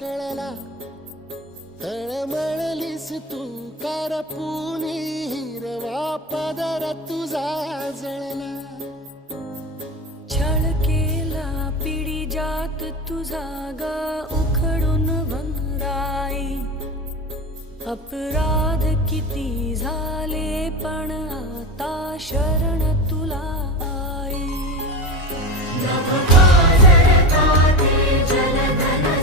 कळला, तळमळलीस तू करपुनी, हिरवा पदर तुझा जळला. छळ केला पिढी जात तुझा ग उखडून वनराई. अपराध किती झाले पण आता शरण तुला आई. नभ पाजळता ते जलधन